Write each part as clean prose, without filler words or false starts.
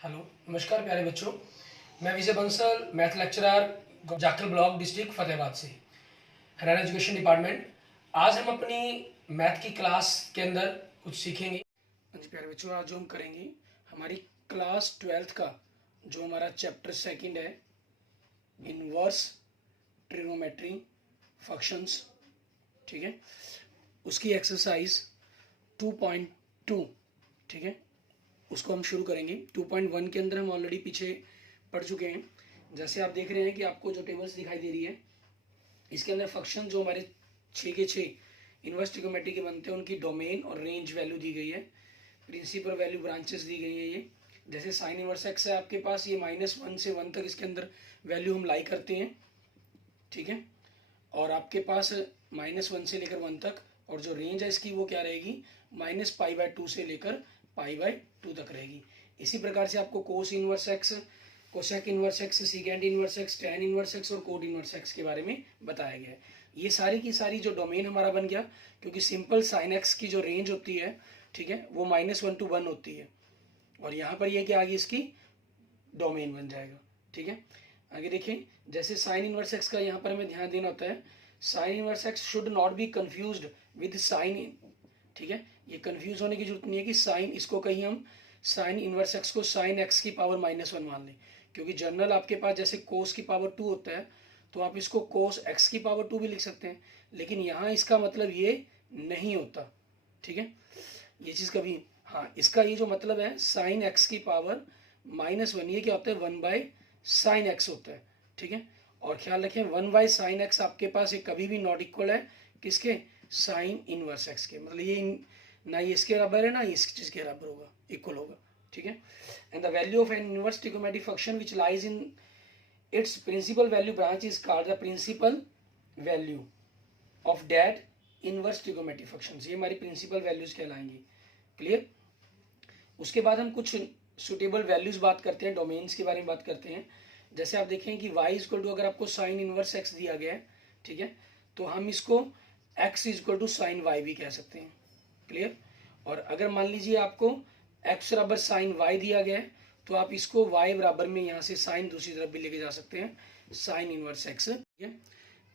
Hello, नमस्कार प्यारे बच्चों। मैं Vijay Bansal, math lecturer, Jakhal block, district Fatehabad से, हरियाणा एजुकेशन डिपार्टमेंट। आज हम अपनी मैथ की क्लास के अंदर कुछ सीखेंगे। जी प्यारे बच्चों, आज जो हम करेंगे हमारी क्लास 12th का जो हमारा चैप्टर सेकंड है, इनवर्स ट्रिग्नोमेट्री फंक्शंस, ठीक है, उसकी एक्सरसाइज 2.2, ठीक है, उसको हम शुरू करेंगे। 2.1 के अंदर हम ऑलरेडी पीछे पढ़ चुके हैं। जैसे आप देख रहे हैं कि आपको जो टेबल्स दिखाई दे रही है, इसके अंदर फंक्शन जो हमारे 6 के 6 इनवर्स ट्रिग्नोमेट्री के बनते हैं, उनकी डोमेन और रेंज वैल्यू दी गई है, प्रिंसिपल वैल्यू ब्रांचेस दी गई है। ये जैसे साइन इनवर्स एक्स है आपके पास, ये -1 से 1 तक इसके अंदर वैल्यू हम लाई करते हैं, ठीक है। और आपके पास -1 से लेकर 1 तक, और जो रेंज है इसकी वो क्या रहेगी, -π/2 से लेकर π/2 तक रहेगी। इसी प्रकार से आपको cos inverse x, cosec inverse x, सीकेंड inverse x, tan inverse x और कोट इनवर्स एक्स के बारे में बताया गया है। ये सारी की सारी जो डोमेन हमारा बन गया, क्योंकि सिंपल साइन एक्स की जो रेंज होती है, ठीक है, वो -1 to 1 होती है, और यहाँ पर ये क्या आ गई, इसकी डोमेन बन जाएगा, ठीक है। आगे देखिए, जैसे साइन इनवर्स एक्स का यहाँ पर हमें ध्यान देना होता है। Sine inverse x should not be confused with sine, ठीक है। ये कंफ्यूज होने की जरूरत नहीं है कि साइन, इसको कहीं हम साइन इनवर्स एक्स को साइन एक्स की पावर -1 मान लें, क्योंकि जनरल आपके पास जैसे कोस की पावर 2 होता है, तो आप इसको कोस एक्स की पावर 2 भी लिख सकते हैं, लेकिन यहाँ इसका मतलब ये नहीं होता, ठीक है। ये चीज़ कभी, हाँ, इसका ये जो मतलब है साइन एक्स की पावर -1, ये क्या होता है, 1/sin x होता है, ठीक है। और ख्याल रखें 1/sin x आपके पास ये कभी भी नॉट इक्वल है किसके, साइन इनवर्स एक्स के, मतलब ये ना ये इसके बराबर है ना इस चीज़ के बराबर होगा, इक्वल होगा, ठीक है। And the value of an inverse trigonometric function which lies in its principal value branch is called the principal value of that inverse trigonometric function. ये हमारी प्रिंसिपल वैल्यूज कहलाएंगी। क्लियर। उसके बाद हम कुछ सुटेबल वैल्यूज बात करते हैं, डोमेन्स के बारे में बात करते हैं। जैसे आप देखें कि y इक्वल टू, अगर आपको साइन इनवर्स x दिया गया है, ठीक है, तो हम इसको x equal to sine y भी कह सकते हैं। क्लियर। और अगर मान लीजिए आपको x बराबर साइन y दिया गया है, तो आप इसको y बराबर में यहाँ से साइन दूसरी तरफ भी लेके जा सकते हैं, साइन इनवर्स x, ठीक है।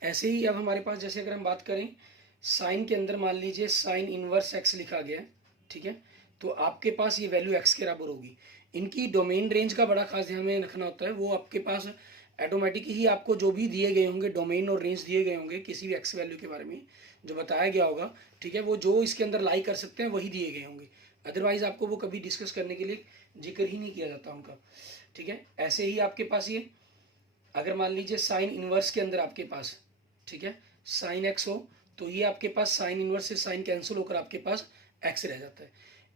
ऐसे ही अब हमारे पास, जैसे अगर हम बात करें साइन के अंदर, मान लीजिए साइन इनवर्स x लिखा गया है, ठीक है, तो आपके पास ये वैल्यू x के बराबर होगी। इनकी डोमेन रेंज का बड़ा खास ध्यान में रखना होता है। वो आपके पास ऑटोमेटिक ही आपको जो भी दिए गए होंगे, डोमेन और रेंज दिए गए होंगे किसी भी x वैल्यू के बारे में जो बताया गया होगा, ठीक है, वो जो इसके अंदर लाई कर सकते हैं वही दिए गए होंगे, अदरवाइज आपको वो कभी डिस्कस करने के लिए जिक्र ही नहीं किया जाता उनका, ठीक है। ऐसे ही आपके पास ये, अगर मान लीजिए साइन इनवर्स के अंदर आपके पास, ठीक है, साइन एक्स हो, तो ये आपके पास साइन इनवर्स से साइन कैंसिल होकर आपके पास एक्स रह जाता है।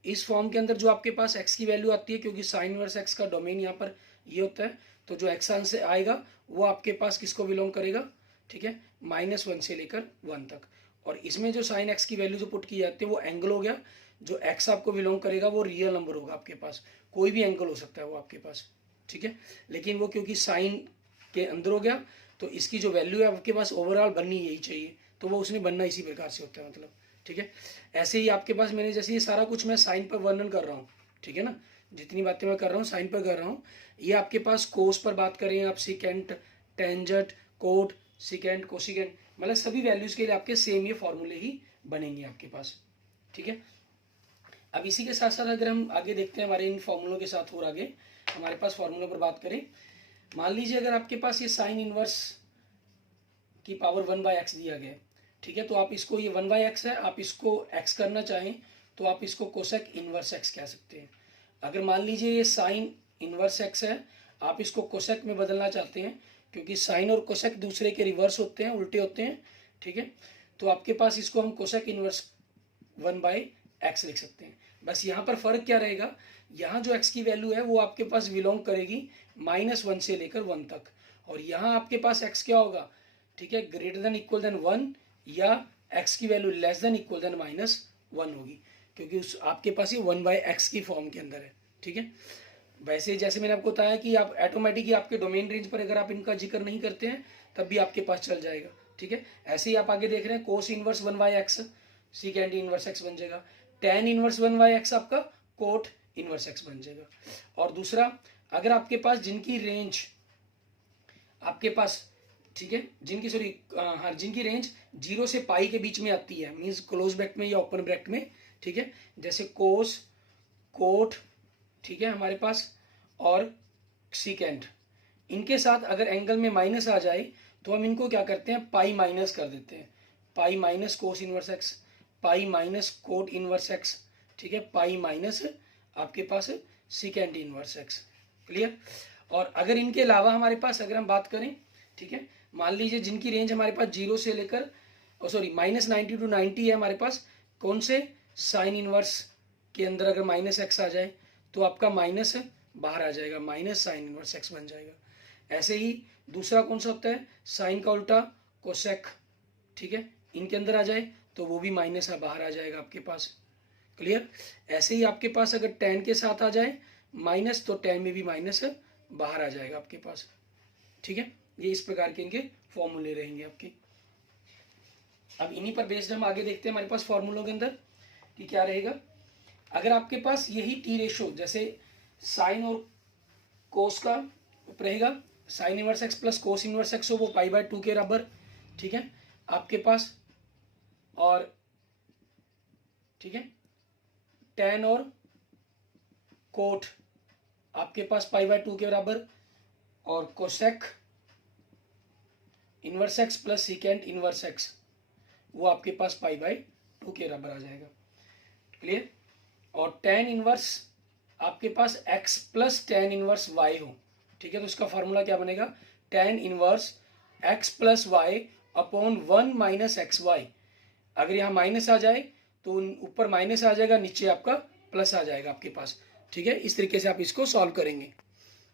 इस फॉर्म के अंदर जो आपके पास एक्स की वैल्यू आती है, क्योंकि साइन इनवर्स एक्स का डोमेन यहाँ पर ये होता है, तो जो एक्स आंसर आएगा वो आपके पास किसको बिलोंग करेगा, ठीक है, -1 से लेकर 1 तक। और इसमें जो साइन एक्स की वैल्यू जो पुट की जाती है वो एंगल हो गया। जो एक्स आपको बिलोंग करेगा वो रियल नंबर होगा आपके पास, कोई भी एंगल हो सकता है वो आपके पास, ठीक है। लेकिन वो क्योंकि साइन के अंदर हो गया, तो इसकी जो वैल्यू है आपके पास ओवरऑल बननी यही चाहिए, तो वो उसमें बनना इसी प्रकार से होता है, मतलब, ठीक है। ऐसे ही आपके पास मैंने, जैसे ये सारा कुछ मैं साइन पर वर्णन कर रहा हूँ, ठीक है ना, जितनी बातें मैं कर रहा हूँ साइन पर कर रहा हूँ। ये आपके पास कोस पर बात करें आप, secant, tangent, cot, secant, cosecant, मतलब सभी वैल्यूज के लिए आपके सेम ये फॉर्मूले ही बनेंगे आपके पास, ठीक है। अब इसी के साथ साथ अगर हम आगे देखते हैं हमारे इन फॉर्मूलों के साथ, और आगे हमारे पास फॉर्मूलों पर बात करें, मान लीजिए अगर आपके पास ये साइन इनवर्स की पावर 1/x दिया गया है, ठीक है, तो आप इसको, ये 1/x है, आप इसको x करना चाहें तो आप इसको कोसेक इनवर्स x कह सकते हैं। अगर मान लीजिए ये साइन इनवर्स x है, आप इसको कोसेक में बदलना चाहते हैं, क्योंकि साइन और कोसेक दूसरे के रिवर्स होते हैं, उल्टे होते हैं, ठीक है, तो आपके पास इसको हम कोसेक इनवर्स 1/x लिख सकते हैं। बस यहाँ पर फर्क क्या रहेगा, यहाँ जो x की वैल्यू है वो आपके पास बिलोंग करेगी -1 से लेकर 1 तक, और यहाँ आपके पास x क्या होगा, ठीक है, ग्रेटर देन इक्वल देन 1, या x की value less than equal than -1 होगी, क्योंकि उस आपके पास ये 1/x की फॉर्म के अंदर है, ठीक है। वैसे जैसे मैंने आपको बताया कि आप ऑटोमेटिक ही आपके डोमेन रेंज पर अगर आप इनका जिक्र नहीं करते हैं तब भी आपके पास चल जाएगा, ठीक है। ऐसे ही आप आगे देख रहे हैं cos inverse 1/x, सीकेंड inverse x बन जाएगा। टैन इनवर्स 1/x आपका कोट इनवर्स एक्स बन जाएगा। और दूसरा, अगर आपके पास जिनकी रेंज आपके पास, ठीक है, जिनकी रेंज 0 से पाई के बीच में आती है, मीन्स क्लोज ब्रैकेट में या ओपन ब्रैकेट में, ठीक है, जैसे कोस, कोट, ठीक है हमारे पास, और सीकेंट, इनके साथ अगर एंगल में माइनस आ जाए तो हम इनको क्या करते हैं, पाई माइनस कर देते हैं, pi minus cos inverse x, pi minus cot inverse x, ठीक है, पाई माइनस आपके पास सीकेंट इनवर्स एक्स। क्लियर। और अगर इनके अलावा हमारे पास अगर हम बात करें, ठीक है, मान लीजिए जिनकी रेंज हमारे पास 0 से लेकर -90 टू 90 है हमारे पास, कौन से, साइन इनवर्स के अंदर अगर माइनस एक्स आ जाए तो आपका माइनस बाहर आ जाएगा, माइनस साइन इनवर्स एक्स बन जाएगा। ऐसे ही दूसरा कौन सा होता है, साइन का उल्टा कोसेक, ठीक है, इनके अंदर आ जाए तो वो भी माइनस बाहर आ जाएगा आपके पास। क्लियर। ऐसे ही आपके पास अगर टेन के साथ आ जाए माइनस, तो टेन में भी माइनस बाहर आ जाएगा आपके पास, ठीक है। ये इस प्रकार के इनके फॉर्मूले रहेंगे आपके। अब इन्हीं पर बेस्ड हम आगे देखते हैं हमारे पास फॉर्मूलों के अंदर कि क्या रहेगा। अगर आपके पास यही टी रेशो, जैसे साइन और कोस का रहेगा, sign inverse x plus cos inverse x हो, वो π/2 के बराबर, ठीक है आपके पास, और ठीक है टेन और कोट आपके पास π/2 के बराबर, और cosec inverse x plus secant inverse x वो आपके पास π/2 के बराबर आ जाएगा। क्लियर। और टेन इनवर्स आपके पास x plus tan inverse y हो, ठीक है, तो इसका फॉर्मूला क्या बनेगा, tan inverse x plus y upon 1 minus x y. अगर यहाँ माइनस आ जाए तो ऊपर माइनस आ जाएगा, नीचे आपका प्लस आ जाएगा आपके पास, ठीक है। इस तरीके से आप इसको सॉल्व करेंगे,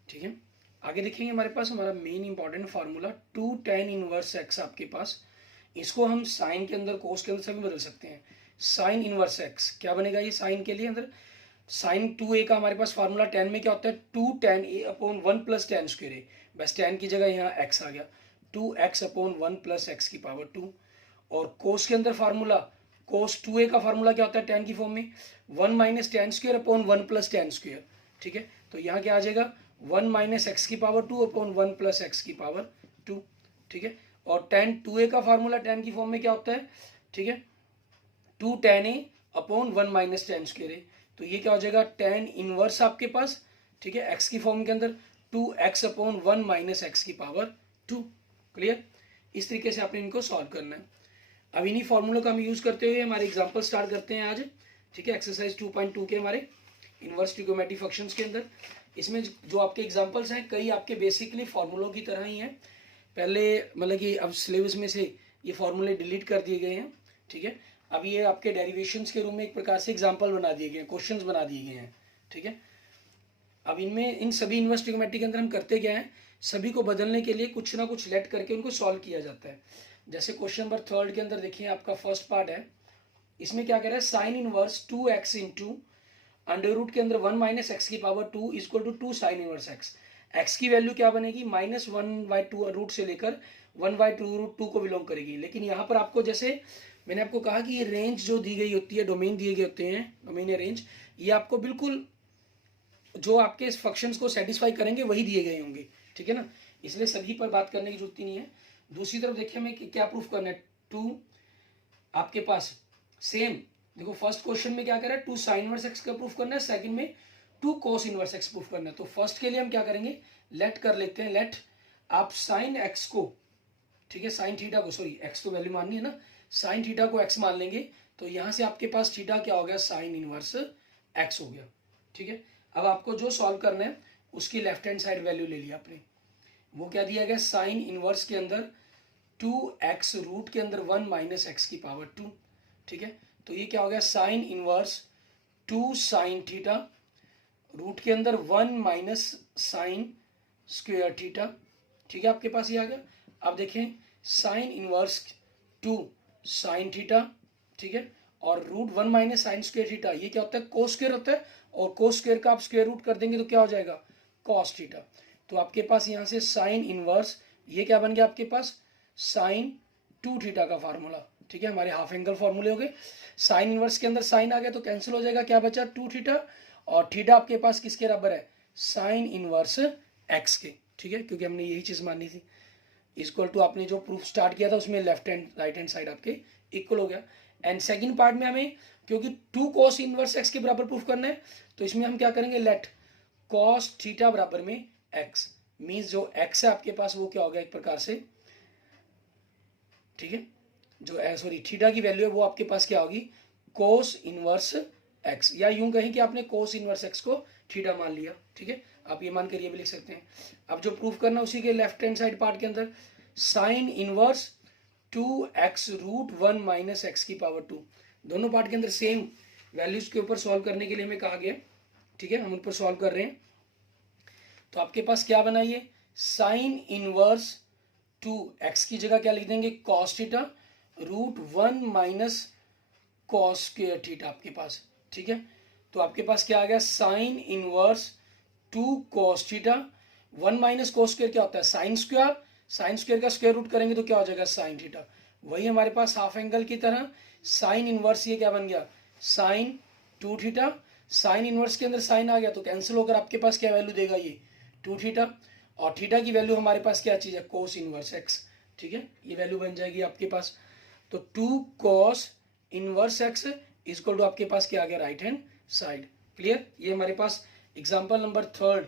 ठीक है। आगे देखेंगे हमारे पास हमारा main important formula 2 tan inverse x आपके पास, इसको हम साइन के अंदर कोस के अंदर सभी बदल सकते हैं। साइन इनवर्स एक्स क्या बनेगा, ये साइन के लिए अंदर साइन 2a का हमारे पास फार्मूला टेन में क्या होता है, 2 टेन ए अपॉन 1 प्लस टेन स्क्वायर ए, बस टेन की जगह यहाँ x आ गया, 2x अपॉन 1 प्लस एक्स की पावर 2। और कोस के अंदर फार्मूला, कोस 2a का फार्मूला क्या होता है टेन की फॉर्म में, 1 minus ten square upon 1 plus ten square, ठीक है। तो यहाँ क्या आ जाएगा, 1 माइनस एक्स की पावर 2 अपॉन 1 प्लस एक्स की पावर 2, ठीक है। और टेन 2a का फार्मूला टेन की फॉर्म में क्या होता है, ठीक है, 2 टेन ए अपॉन 1 माइनस टेन स्क्वायर ए, तो ये क्या हो जाएगा, टेन इनवर्स आपके पास, ठीक है, एक्स की फॉर्म के अंदर 2x अपॉन 1 माइनस एक्स की पावर 2। क्लियर। इस तरीके से आपने इनको सॉल्व करना है। अब इन्हीं फॉर्मूलों का हम यूज करते हुए हमारे एग्जांपल स्टार्ट करते हैं आज, ठीक है, एक्सरसाइज 2.2 के हमारे इनवर्स ट्रिगोनोमेट्रिक फंक्शंस के अंदर। इसमें जो आपके एग्जांपल्स हैं कई आपके बेसिकली फॉर्मूलों की तरह ही हैं, पहले मतलब कि अब सिलेबस में से ये फॉर्मूले डिलीट कर दिए गए हैं, ठीक है। अब ये आपके डेरिवेशंस के रूप में एक प्रकार से एग्जांपल बना दिए गए हैं, क्वेश्चंस बना दिए गए हैं, ठीक है। अब इनमें इन सभी इनवर्स ट्रिगोनोमेट्री के अंदर हम करते क्या है, सभी को बदलने के लिए कुछ ना कुछ लेट करके उनको सॉल्व किया जाता है। जैसे क्वेश्चन नंबर 3 के अंदर देखिए आपका फर्स्ट पार्ट है, इसमें क्या कह रहा है, sine inverse 2x into under root के अंदर 1 माइनस एक्स की power 2 equal to 2 sine inverse x. X की वैल्यू क्या बनेगी, -1/2 रूट से लेकर 1/2√2 को बिलोंग करेगी। लेकिन यहाँ पर आपको, जैसे मैंने आपको कहा कि ये रेंज जो दी गई होती है, डोमेन दिए गए होते हैं, डोमेन या रेंज, ये आपको बिल्कुल जो आपके फंक्शंस को सेटिस्फाई करेंगे वही दिए गए होंगे, ठीक है ना, इसलिए सभी पर बात करने की जरूरत ही नहीं है। दूसरी तरफ देखिए हमें क्या प्रूफ करना है, 2 आपके पास सेम, देखो फर्स्ट क्वेश्चन में क्या कर रहा है, 2 साइन इनवर्स एक्स का प्रूफ करना है, सेकंड में 2 कोस इनवर्स एक्स प्रूफ करना है। तो फर्स्ट के लिए हम क्या करेंगे, लेट कर लेते हैं, लेट आप साइन एक्स को, ठीक है, साइन थीटा को, सॉरी एक्स तो वैल्यू माननी है ना, साइन थीटा को एक्स मान लेंगे, तो यहां से आपके पास थीटा क्या हो गया, साइन इनवर्स एक्स हो गया, ठीक है। अब आपको जो सॉल्व करना है उसकी लेफ्ट हैंड साइड वैल्यू ले लिया आपने, वो क्या दिया गया, साइन इनवर्स के अंदर 2x रूट के अंदर 1 माइनस एक्स की पावर 2, ठीक है। तो ये क्या हो गया, sine inverse 2 sine theta root के अंदर 1 माइनस साइन स्क्वायर थीटा, ठीक है, आपके पास ये आ गया। अब देखें साइन इनवर्स 2 साइन थीटा, ठीक है, और root 1 minus sine square theta, ये क्या होता है, कोस स्क्वायर होता है, और कोस स्क्वायर का आप स्क्वायर रूट कर देंगे तो क्या हो जाएगा, कॉस थीटा। तो आपके पास यहाँ से साइन इनवर्स, ये क्या बन गया आपके पास, साइन 2 थीटा का फार्मूला, ठीक है, हमारे हाफ एंगल फार्मूले हो गए। साइन इनवर्स के अंदर साइन आ गया तो कैंसिल हो जाएगा, क्या बचा 2 थीटा, और थीटा आपके पास किसके बराबर है, साइन इनवर्स एक्स के, ठीक है, क्योंकि हमने यही चीज़ मानी थी। इक्वल टू आपने जो प्रूफ स्टार्ट किया था उसमें left hand right hand side आपके इक्वल हो गया। एंड सेकंड पार्ट में हमें क्योंकि 2 cos इनवर्स एक्स के बराबर प्रूफ करना है, तो इसमें हम क्या करेंगे, लेट cos थीटा बराबर में x, मीन्स जो x है आपके पास वो क्या हो गया एक प्रकार से, ठीक है, जो सॉरी थीटा की वैल्यू है वो आपके पास क्या होगी, cos इनवर्स x, या यूं कहें कि आपने cos इनवर्स x को थीटा मान लिया, ठीक है, आप ये मान कर ये भी लिख सकते हैं। अब जो प्रूफ करना उसी के लेफ्ट हैंड साइड पार्ट के अंदर sine inverse 2x root 1 minus x की पावर 2, दोनों पार्ट के अंदर सेम वैल्यूज के ऊपर सॉल्व करने के लिए हमें कहा गया, ठीक है, हम उन पर सॉल्व कर रहे हैं। तो आपके पास क्या बना, ये साइन इनवर्स 2x की जगह क्या लिख देंगे, cos theta root 1 minus cos square theta आपके पास, ठीक है। तो आपके पास क्या आ गया, sine inverse 2 cos theta, 1 minus cos square क्या होता है, साइन स्क्वायर, साइन स्क्वायर का स्क्वायर रूट करेंगे तो क्या हो जाएगा, साइन थीटा। वही हमारे पास हाफ एंगल की तरह साइन इनवर्स ये क्या बन गया, साइन 2 थीटा, साइन इनवर्स के अंदर साइन आ गया तो कैंसिल होकर आपके पास क्या वैल्यू देगा, ये 2 थीटा, और थीटा की वैल्यू हमारे पास क्या चीज़ है, कोस इनवर्स एक्स, ठीक है, ये वैल्यू बन जाएगी आपके पास। तो 2 cos inverse x equal to आपके पास क्या आ गया, राइट हैंड साइड। क्लियर, ये हमारे पास एग्जाम्पल नंबर 3,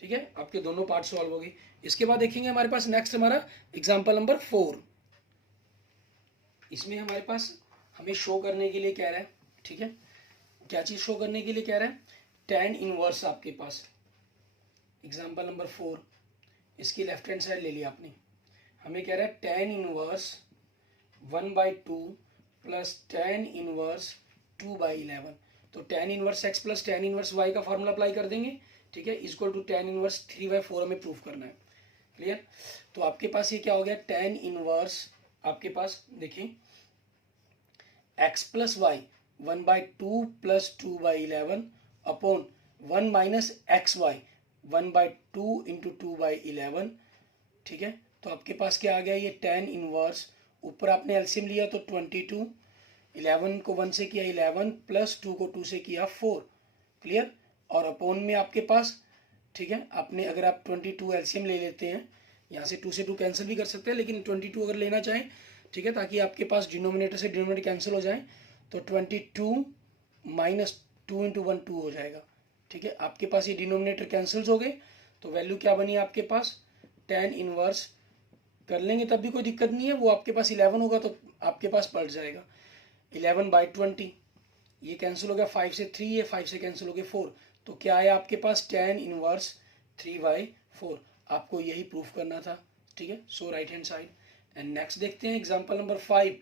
ठीक है, आपके दोनों पार्ट सॉल्व हो गई। इसके बाद देखेंगे हमारे पास नेक्स्ट हमारा एग्जाम्पल नंबर 4। इसमें हमारे पास हमें शो करने के लिए कह रहा है, ठीक है, क्या चीज़ शो करने के लिए कह रहा है, tan इनवर्स आपके पास एग्जाम्पल नंबर 4, इसकी लेफ्ट हैंड साइड ले लिया आपने, हमें कह रहा है tan inverse 1/2 plus tan inverse 2/11। तो tan inverse x plus tan inverse y का फॉर्मूला अप्लाई कर देंगे, ठीक है, इक्वल टू tan इनवर्स 3/4 हमें प्रूफ करना है। क्लियर, तो आपके पास ये क्या हो गया, tan इनवर्स आपके पास देखिए x plus y 1/2 plus 2/11 upon 1 minus x y 1/2 into 2/11, ठीक है। तो आपके पास क्या आ गया, ये tan इनवर्स, ऊपर आपने एलसीएम लिया तो 22, 11 को 1 से किया 11 प्लस 2 को 2 से किया 4, क्लियर, और अपॉन में आपके पास, ठीक है, आपने अगर आप 22 एलसीएम ले लेते हैं, यहाँ से 2 से 2 कैंसिल भी कर सकते हैं, लेकिन 22 अगर लेना चाहें, ठीक है, ताकि आपके पास डिनोमिनेटर से डिनोमिनेटर कैंसिल हो जाए, तो 22 माइनस 2 इंटू 1 2 हो जाएगा, ठीक है, आपके पास ये डिनोमिनेटर कैंसिल्स हो गए, तो वैल्यू क्या बनी आपके पास, tan इनवर्स कर लेंगे तब भी कोई दिक्कत नहीं है, वो आपके पास 11 होगा तो आपके पास पलट जाएगा 11/20, ये कैंसिल हो गया, 5 से 3, ये 5 से कैंसिल हो गया 4, तो क्या है आपके पास tan इनवर्स 3/4, आपको यही प्रूफ करना था, ठीक है, so right hand side. And next देखते हैं एग्जांपल नंबर 5,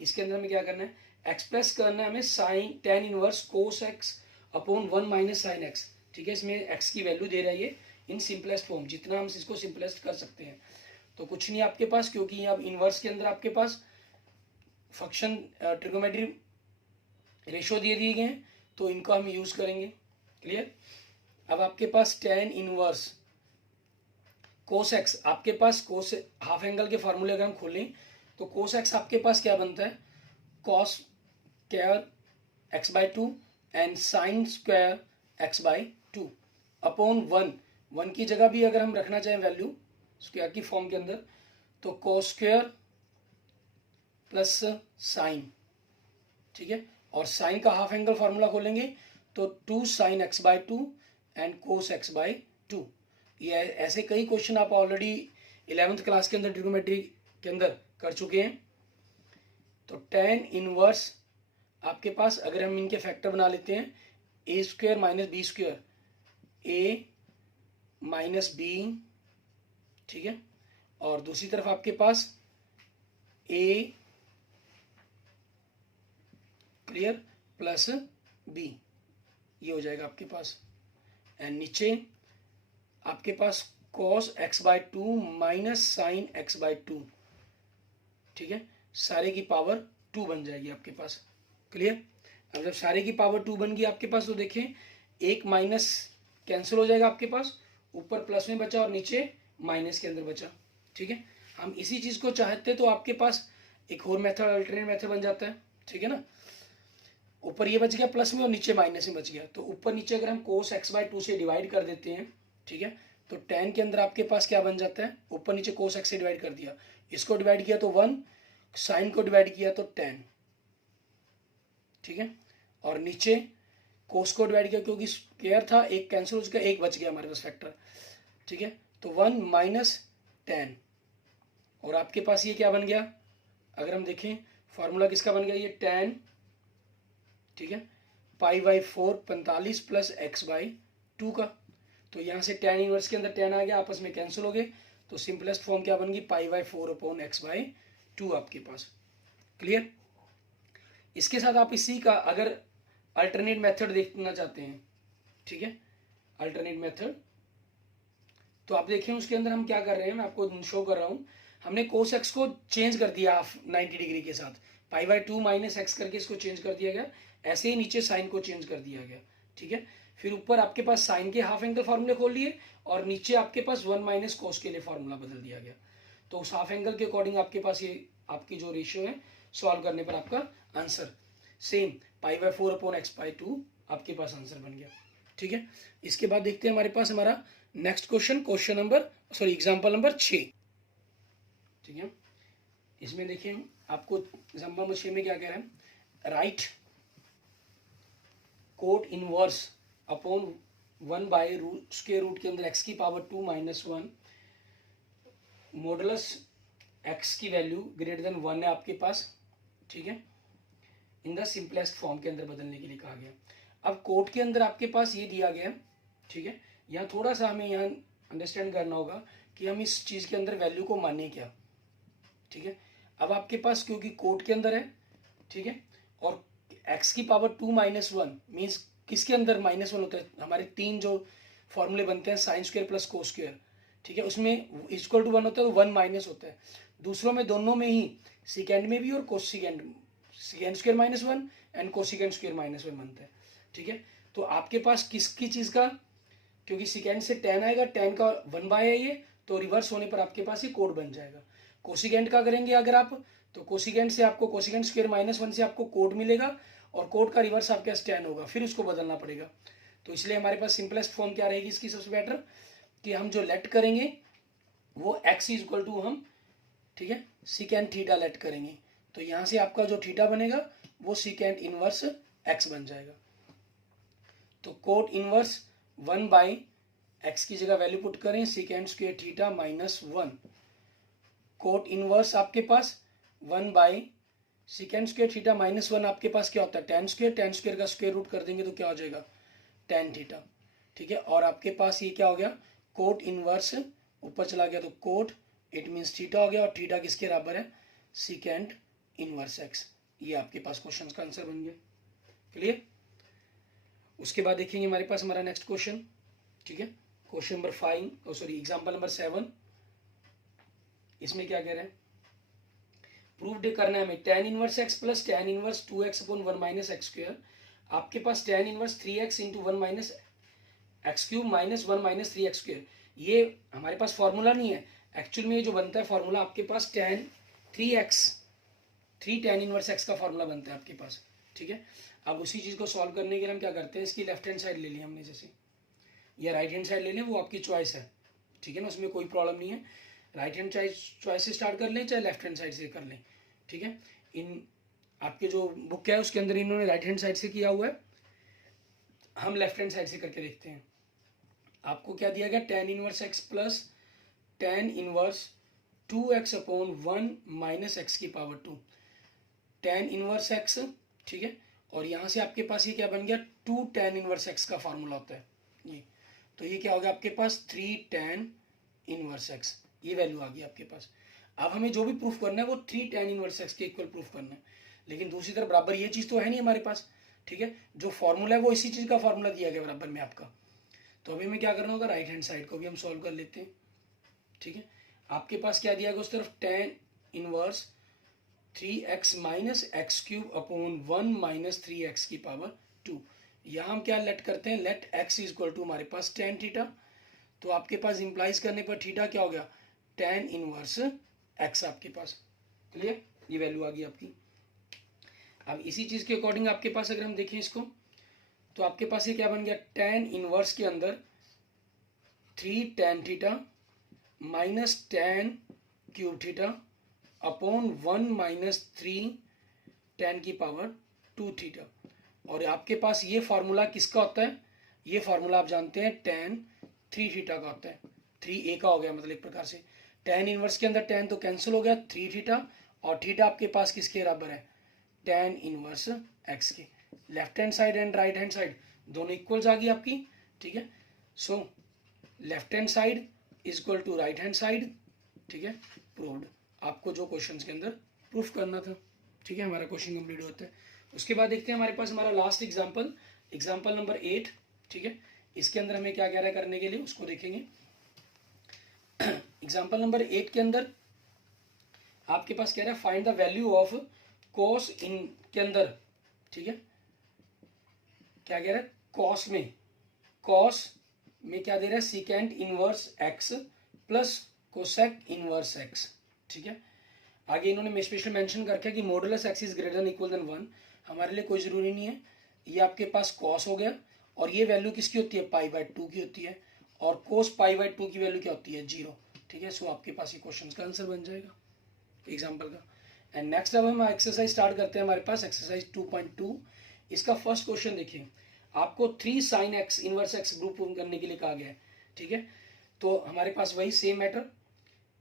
इसके अंदर हमें क्या करना है, एक्सप्रेस करना है हमें sine tan inverse cos x upon 1 minus sine x, ठीक है, इसमें एक्स की वैल्यू दे रहा है ये इन सिंपलेस्ट फॉर्म, जितना हम इसको सिंपलेस्ट कर सकते हैं। तो कुछ नहीं आपके पास, क्योंकि अब इनवर्स के अंदर आपके पास फंक्शन ट्रिगोमेट्री रेशो दे दिए गए हैं, तो इनको हम यूज करेंगे। क्लियर, अब आपके पास tan इनवर्स कोस एक्स, आपके पास कोस हाफ एंगल के फॉर्मूले अगर हम खोलें तो कोस एक्स आपके पास क्या बनता है, cos square x/2 and sine square x/2 upon 1 की जगह भी अगर हम रखना चाहें वैल्यू स्क्वायर की फॉर्म के अंदर, तो कोस स्क्वायर प्लस साइन, ठीक है, और साइन का हाफ एंगल फॉर्मूला खोलेंगे तो 2 sign x/2 and cos x/2। ये ऐसे कई क्वेश्चन आप ऑलरेडी 11th क्लास के अंदर ट्रिग्नोमेट्री के अंदर कर चुके हैं। तो tan इनवर्स आपके पास अगर हम इनके फैक्टर बना लेते हैं, a square minus b square, a minus b, ठीक है, और दूसरी तरफ आपके पास a क्लियर प्लस b, ये हो जाएगा आपके पास, एंड नीचे आपके पास cos x/2 minus sign x/2, ठीक है, सारे की पावर 2 बन जाएगी आपके पास। क्लियर, अब जब सारे की पावर 2 बन गई आपके पास, तो देखें एक माइनस कैंसिल हो जाएगा आपके पास, ऊपर प्लस में बचा और नीचे माइनस के अंदर बचा, ठीक है। हम इसी चीज़ को चाहते तो आपके पास एक और मेथड अल्टरनेट मेथड बन जाता है, ठीक है ना। ऊपर ये बच गया प्लस में और नीचे माइनस में बच गया, तो ऊपर नीचे अगर हम कोस एक्स बाई टू से डिवाइड कर देते हैं, ठीक है, तो टेन के अंदर आपके पास क्या बन जाता है, ऊपर नीचे कोस एक्स से डिवाइड कर दिया, इसको डिवाइड किया तो 1, साइन को डिवाइड किया तो 10, ठीक है, और नीचे कोस को डिवाइड किया क्योंकि स्क्वायर था, एक कैंसिल हो चुका, एक बच गया हमारे पास फैक्टर, ठीक है, तो 1 माइनस 10, और आपके पास ये क्या बन गया, अगर हम देखें फॉर्मूला किसका बन गया, ये 10, ठीक है, pi by 4 45 plus x by 2 का, तो यहाँ से tan इनवर्स के अंदर 10 आ गया, आपस में कैंसिल हो गए, तो सिंपलेस्ट फॉर्म क्या बन गई, pi by 4 upon x by 2 आपके पास। क्लियर। इसके साथ आप इसी का अगर अल्टरनेट मेथड देखना चाहते हैं, ठीक है, अल्टरनेट मेथड, तो आप देखें उसके अंदर हम क्या कर रहे हैं, मैं आपको शो कर रहा हूँ, हमने कोस एक्स को चेंज कर दिया 90 डिग्री के साथ, पाई बाई 2 माइनस एक्स करके इसको चेंज कर दिया गया, ऐसे ही नीचे साइन को चेंज कर दिया गया, ठीक है, फिर ऊपर आपके पास साइन के हाफ एंगल फार्मूले खोल लिए और नीचे आपके पास 1 माइनस कोस के लिए फार्मूला बदल दिया गया, तो उस हाफ एंगल के अकॉर्डिंग आपके पास ये आपकी जो रेशियो है सॉल्व करने पर आपका answer same pi by 4 upon x by 2 आपके पास आंसर बन गया, ठीक है। इसके बाद देखते हैं हमारे पास हमारा next question number example number 6, ठीक है। इसमें देखिए आपको एग्जाम्पल नंबर 6 में क्या कह रहे हैं, right cot inverse upon 1 by square root के अंदर x की पावर 2 माइनस 1 मॉडुलस x की वैल्यू ग्रेटर देन 1 है आपके पास, ठीक है, इन द सिंपलेस्ट फॉर्म के अंदर बदलने के लिए कहा गया। अब कोट के अंदर आपके पास ये दिया गया, ठीक है, यहाँ थोड़ा सा हमें यहाँ अंडरस्टैंड करना होगा कि हम इस चीज़ के अंदर वैल्यू को माने क्या, ठीक है। अब आपके पास क्योंकि कोट के अंदर है, ठीक है, और x की पावर 2 माइनस 1 मीन्स किसके अंदर -1 होता है, हमारे 3 जो फॉर्मूले बनते हैं sine square plus cos square, ठीक है, उसमें इक्वल टू 1 होता है तो 1 माइनस होता है, दूसरों में दोनों में ही सेकेंड में भी और cosecant second square -1 and cosecant square -1 बनता है, ठीक है। तो आपके पास किसकी चीज़ का, क्योंकि सेकेंड से 10 आएगा, 10 का 1 बाय है ये, तो रिवर्स होने पर आपके पास ये कोड बन जाएगा। कोसिकेंड का करेंगे अगर आप, तो कोसिकेंड से आपको कोसिकेंड स्क्वायर -1 से आपको कोड मिलेगा और कोड का रिवर्स आपके पास 10 होगा, फिर उसको बदलना पड़ेगा, तो इसलिए हमारे पास सिंपलेस्ट फॉर्म क्या रहेगी इसकी सबसे बेटर, कि हम जो लेट करेंगे वो x इज इक्वल टू हम, ठीक है, सीकेंड थीटा लेट करेंगे, तो यहाँ से आपका जो थीटा बनेगा वो सीकेंड इनवर्स x बन जाएगा, तो कोट इनवर्स 1 बाई एक्स की जगह वैल्यू पुट करें secant square theta -1, cot inverse आपके पास 1 बाई सीकेंड स्क्वायर थीटा -1 आपके पास क्या होता है, tan स्क्वायर का स्क्वायर रूट कर देंगे तो क्या हो जाएगा tan थीटा, ठीक है, और आपके पास ये क्या हो गया कोट इनवर्स ऊपर चला गया तो कोट, इट मीन्स थीटा हो गया, और थीटा किसके बराबर है सीकेंड इनवर्स x, ये आपके पास क्वेश्चन का आंसर बन गया। क्लियर। उसके बाद देखेंगे हमारे पास हमारा नेक्स्ट क्वेश्चन, ठीक है, क्वेश्चन नंबर 5 एग्जाम्पल नंबर 7, इसमें क्या कह रहे हैं, प्रूव करना है हमें tan inverse x plus tan inverse 2x upon 1 minus x square, आपके पास tan inverse 3x into 1 minus x cube minus 1 minus 3x square, ये हमारे पास फॉर्मूला नहीं है, एक्चुअल में ये जो बनता है फॉर्मूला आपके पास tan 3 tan इनवर्स x का फॉर्मूला बनता है आपके पास, ठीक है। अब उसी चीज़ को सॉल्व करने के लिए हम क्या करते हैं, इसकी लेफ्ट हैंड साइड ले ली हमने जैसे, या राइट हैंड साइड ले लें, वो आपकी चॉइस है, ठीक है ना, उसमें कोई प्रॉब्लम नहीं है, राइट हैंड चॉइस से स्टार्ट कर लें चाहे लेफ्ट हैंड साइड से कर लें, ठीक है। इन आपके जो बुक है उसके अंदर इन्होंने राइट हैंड साइड से किया हुआ है, हम लेफ्ट हैंड साइड से करके देखते हैं। आपको क्या दिया गया tan inverse x plus tan inverse 2x upon 1 minus x की पावर 2, tan इनवर्स x, ठीक है, और यहाँ से आपके पास ये क्या बन गया 2 tan इनवर्स x का फार्मूला होता है ये, तो ये क्या हो गया आपके पास 3 tan इनवर्स x, ये वैल्यू आ गई आपके पास। अब हमें जो भी प्रूफ करना है वो 3 tan इनवर्स x के इक्वल प्रूफ करना है, लेकिन दूसरी तरफ बराबर ये चीज़ तो है नहीं हमारे पास, ठीक है, जो फॉर्मूला है वो इसी चीज़ का फॉर्मूला दिया गया बराबर में आपका, तो अभी हमें क्या करना होगा राइट हैंड साइड को भी हम सॉल्व कर लेते हैं, ठीक है। आपके पास क्या दिया गया उस तरफ tan inverse 3x minus x cube upon 1 minus 3x की पावर 2, यहाँ हम क्या लेट करते हैं, let x is equal to हमारे पास tan थीटा, तो आपके पास इंप्लाइज करने पर थीटा क्या हो गया tan इनवर्स x आपके पास। क्लियर, ये वैल्यू आ गई आपकी। अब इसी चीज़ के अकॉर्डिंग आपके पास अगर हम देखें इसको, तो आपके पास ये क्या बन गया, tan इनवर्स के अंदर 3 tan theta minus tan cube theta upon 1 minus 3 tan की पावर 2 थीटा। और आपके पास ये फार्मूला किसका होता है, ये फार्मूला आप जानते हैं tan 3 थीटा का होता है, 3a का हो गया मतलब एक प्रकार से। tan इनवर्स के अंदर tan तो कैंसिल हो गया, 3 थीटा, और थीटा आपके पास किसके बराबर है, tan इनवर्स x के। Left hand side and right hand side दोनों इक्वल्स आ गई आपकी, ठीक है। So left hand side is equal to right hand side, ठीक है, प्रूव्ड। आपको जो क्वेश्चन के अंदर प्रूफ करना था, ठीक है, हमारा क्वेश्चन कंप्लीट होता है। उसके बाद देखते हैं हमारे पास हमारा लास्ट एग्जाम्पल, एग्जाम्पल नंबर 8, ठीक है। इसके अंदर हमें क्या कह रहा है करने के लिए, उसको देखेंगे। एग्जाम्पल नंबर 8 के अंदर आपके पास कह रहा है find the value of cos इन के अंदर, ठीक है, क्या कह रहा है, कॉस में क्या दे रहा है, secant inverse x plus cosec inverse x, ठीक है। आगे इन्होंने मैं स्पेशल मेंशन करके कि modulus x is greater than equal than 1, हमारे लिए कोई ज़रूरी नहीं है। ये आपके पास कॉस हो गया, और ये वैल्यू किसकी होती है, π/2 की होती है, और कोस π/2 की वैल्यू क्या होती है, 0, ठीक है। सो आपके पास ये क्वेश्चन का आंसर बन जाएगा एग्जाम्पल का। एंड नेक्स्ट अब हम एक्सरसाइज स्टार्ट करते हैं, हमारे पास एक्सरसाइज 2.2। इसका फर्स्ट क्वेश्चन देखिए, आपको 3 sin x inverse x group करने के लिए कहा गया है, ठीक है। तो हमारे पास वही same matter,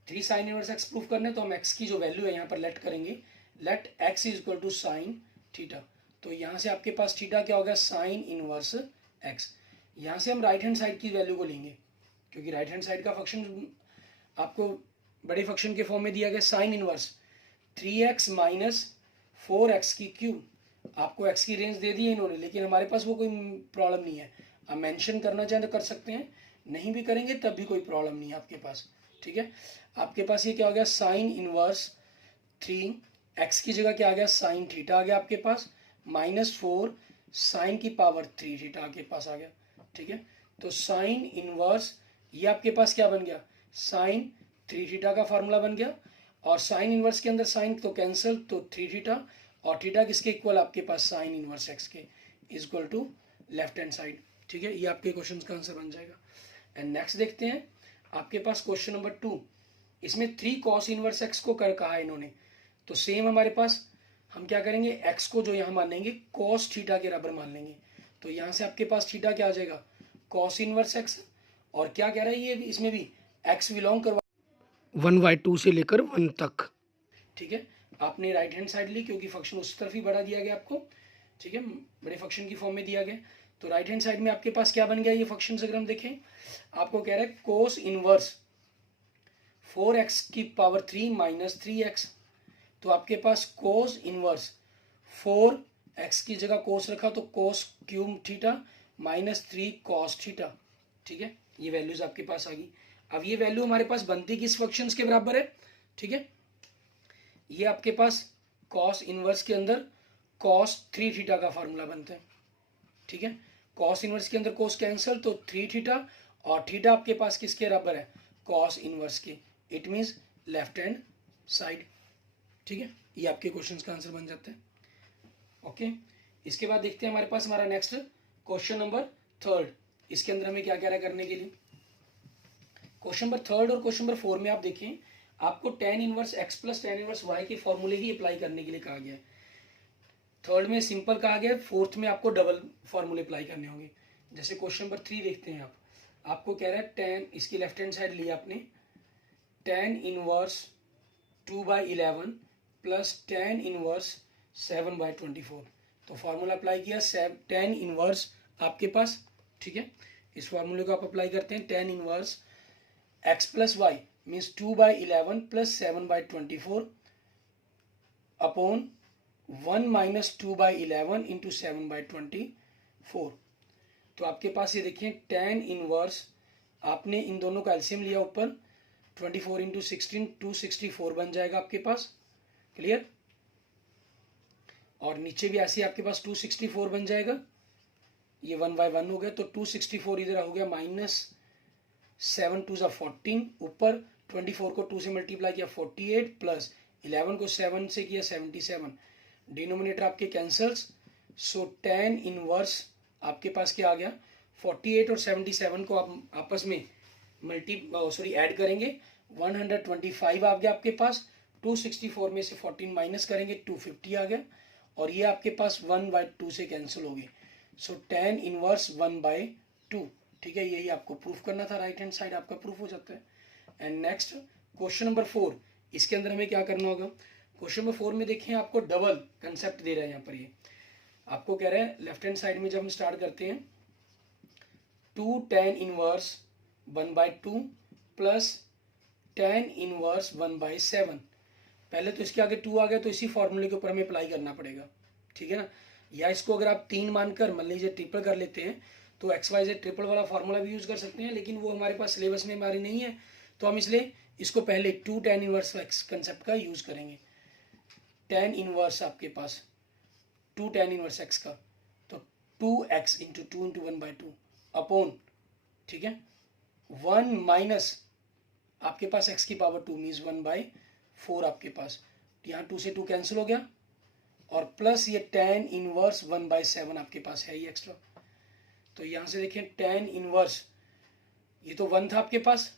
3 sin inverse x proof करने, तो हम x की जो वैल्यू है यहाँ पर लेट करेंगे, let x is equal to sine theta. तो यहाँ से आपके पास थीटा क्या होगा, साइन इनवर्स x। यहाँ से हम राइट हैंड साइड की वैल्यू को लेंगे, क्योंकि राइट हैंड साइड का फंक्शन आपको बड़े फंक्शन के फॉर्म में दिया गया, sine inverse 3x minus 4x की क्यूब। आपको x की रेंज दे दी है इन्होंने, लेकिन हमारे पास वो कोई प्रॉब्लम नहीं है, आप मेंशन करना चाहें तो कर सकते हैं, नहीं भी करेंगे तब भी कोई प्रॉब्लम नहीं है आपके पास, ठीक है। आपके पास ये क्या हो गया, साइन इनवर्स 3x की जगह क्या आ गया, साइन थीटा आ गया आपके पास, माइनस 4 साइन की पावर 3 थीटा आपके पास आ गया, ठीक है। तो साइन इनवर्स ये आपके पास क्या बन गया, साइन 3 थीटा का फार्मूला बन गया, और साइन इनवर्स के अंदर साइन तो कैंसिल, तो 3 थीटा, और थीटा किसके इक्वल आपके पास, साइन इनवर्स एक्स के, is equal to left hand side, ठीक है। ये आपके क्वेश्चन का आंसर बन जाएगा। एंड नेक्स्ट देखते हैं आपके पास क्वेश्चन नंबर 2। इसमें 3 कॉस इनवर्स एक्स को कर कहा है इन्होंने, तो सेम हमारे पास हम क्या करेंगे, एक्स को जो यहाँ मान लेंगे कॉस थीटा के बराबर मान लेंगे। तो यहाँ से आपके पास थीटा क्या आ जाएगा, कॉस इनवर्स एक्स, और क्या कह रहा है ये इसमें भी एक्स बिलोंग करवा 1/2 से लेकर 1 तक, ठीक है। आपने राइट हैंड साइड ली क्योंकि फंक्शन उस तरफ ही बड़ा दिया गया आपको, ठीक है, बड़े फंक्शन की फॉर्म में दिया गया। तो राइट हैंड साइड में आपके पास क्या बन गया, ये फंक्शन अगर हम देखें, आपको कह रहा है कोस इनवर्स 4x की पावर 3 माइनस 3x। तो आपके पास कोस इनवर्स 4x की जगह कोस रखा तो cos cube theta minus 3 cos theta, ठीक है। ये वैल्यूज आपके पास आ गई। अब ये वैल्यू हमारे पास बनती किस फंक्शन के बराबर है, ठीक है। ये आपके पास कॉस इनवर्स के अंदर कॉस 3 थीटा का फार्मूला बनता है, ठीक है। कॉस इनवर्स के अंदर कोस कैंसिल, तो 3 थीटा, और थीटा आपके पास किसके बराबर है, कॉस इनवर्स के, it means left hand side, ठीक है। ये आपके क्वेश्चन का आंसर बन जाता है, ओके। इसके बाद देखते हैं हमारे पास हमारा नेक्स्ट क्वेश्चन नंबर 3। इसके अंदर हमें क्या कह रहा है करने के लिए, क्वेश्चन नंबर 3 और क्वेश्चन नंबर 4 में आप देखें, आपको tan inverse x plus tan inverse y के फॉर्मूले ही अप्लाई करने के लिए कहा गया है। 3rd में सिंपल कहा गया है, 4th में आपको डबल फॉर्मूले अप्लाई करने होंगे। जैसे क्वेश्चन नंबर 3 देखते हैं, आपको कह रहा है tan, इसकी लेफ्ट हैंड साइड लिया आपने, tan inverse 2/11 plus tan inverse 7/24। तो फार्मूला अप्लाई किया, tan इनवर्स आपके पास, ठीक है। इस फार्मूले को आप अप्लाई करते हैं, tan inverse x plus y means 2/11 plus 7/24 upon 1 minus 2/11 into 7/24। तो आपके पास ये देखिए tan इनवर्स, आपने इन दोनों का एलसीएम लिया ऊपर, 24 इंटू 16 264 बन जाएगा आपके पास, क्लियर। और नीचे भी ऐसे आपके पास 264 बन जाएगा, ये 1/1 हो गया, तो 264 इधर हो गया, माइनस 7 2 14, ऊपर 24 को 2 से मल्टीप्लाई किया 48, प्लस 11 को 7 से किया 77, डिनोमिनेटर आपके कैंसल्स, सो tan इनवर्स आपके पास क्या आ गया, 48 और 77 को आप आपस में ऐड करेंगे, 125 आ गया आपके पास, 264 में से 14 माइनस करेंगे 250 आ गया, और ये आपके पास 1/2 से कैंसिल हो गई, सो tan इनवर्स 1/2। ठीक है, यही आपको प्रूफ करना था, राइट हैंड साइड आपका प्रूफ हो जाता है। एंड नेक्स्ट क्वेश्चन नंबर 4, इसके अंदर हमें क्या करना होगा। क्वेश्चन नंबर 4 में देखें आपको डबल कंसेप्ट दे रहे हैं यहाँ पर, ये आपको कह रहे हैं लेफ्ट हैंड साइड में जब हम स्टार्ट करते हैं 2 tan inverse 1/2 plus tan inverse 1/7। पहले तो इसके आगे 2 आ गया तो इसी फॉर्मूले के ऊपर हमें अप्लाई करना पड़ेगा, ठीक है ना। या इसको अगर आप 3 मानकर मान लीजिए ट्रिपल कर लेते हैं तो XYZ ट्रिपल वाला फार्मूला भी यूज़ कर सकते हैं, लेकिन वो हमारे पास सिलेबस में हमारे नहीं है, तो हम इसलिए इसको पहले 2 tan इनवर्स x कंसेप्ट का यूज़ करेंगे। tan इनवर्स आपके पास 2 tan इनवर्स x का, तो 2x इंटू 2 इंटू 1/2 अपॉन, ठीक है, 1 माइनस आपके पास x की पावर 2 मीन्स 1/4 आपके पास, यहाँ 2 से 2 कैंसिल हो गया, और प्लस ये tan इनवर्स 1/7 आपके पास है ये एक्स्ट्रा। तो यहाँ से देखें tan इनवर्स, ये तो 1 था आपके पास,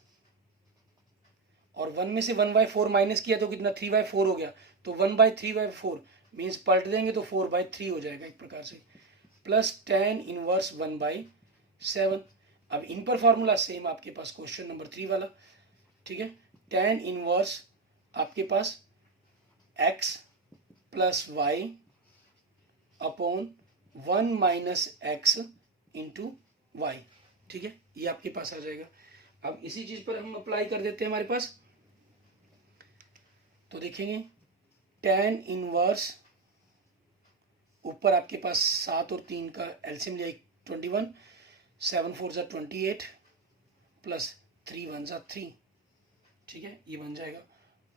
और 1 में से 1/4 माइनस किया तो कितना 3/4 हो गया, तो 1/3/4 मीन्स पलट देंगे तो 4/3 हो जाएगा एक प्रकार से, प्लस tan इनवर्स 1/7। अब इन पर फॉर्मूला सेम आपके पास क्वेश्चन नंबर 3 वाला, ठीक है, tan इनवर्स आपके पास x plus y upon 1 minus x into y, ठीक है, ये आपके पास आ जाएगा। अब इसी चीज पर हम अप्लाई कर देते हैं हमारे पास, तो देखेंगे tan इनवर्स ऊपर आपके पास 7 और 3 का एलसीएम लिया 21, 7 4 जा 28 प्लस 3 1 जा 3, ठीक है, ये बन जाएगा।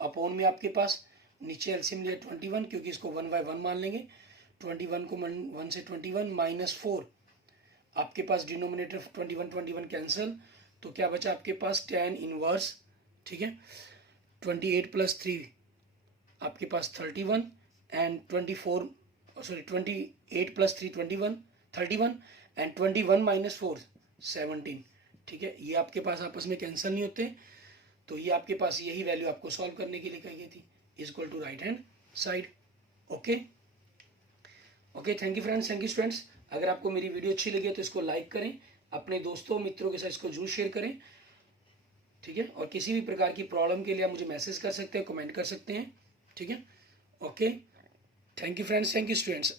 अपॉन में आपके पास नीचे एलसीएम लिया 21, क्योंकि इसको 1/1 मान लेंगे, 21 को 1 से 21 माइनस 4, आपके पास डिनोमिनेटर 21 कैंसिल, तो क्या बचा आपके पास tan इनवर्स, ठीक है, 28 प्लस 3 आपके पास 31 एंड 28 प्लस 3 31 एंड 21 माइनस 4 17, ठीक है, ये आपके पास आपस में कैंसिल नहीं होते, तो ये आपके पास यही वैल्यू आपको सॉल्व करने के लिए कही गई थी, equal to right hand side. Okay okay, thank you friends, thank you students. अगर आपको मेरी वीडियो अच्छी लगी तो इसको लाइक करें, अपने दोस्तों मित्रों के साथ इसको जरूर शेयर करें, ठीक है, और किसी भी प्रकार की प्रॉब्लम के लिए आप मुझे मैसेज कर सकते हैं, कमेंट कर सकते हैं, ठीक है। Okay, thank you friends, thank you students.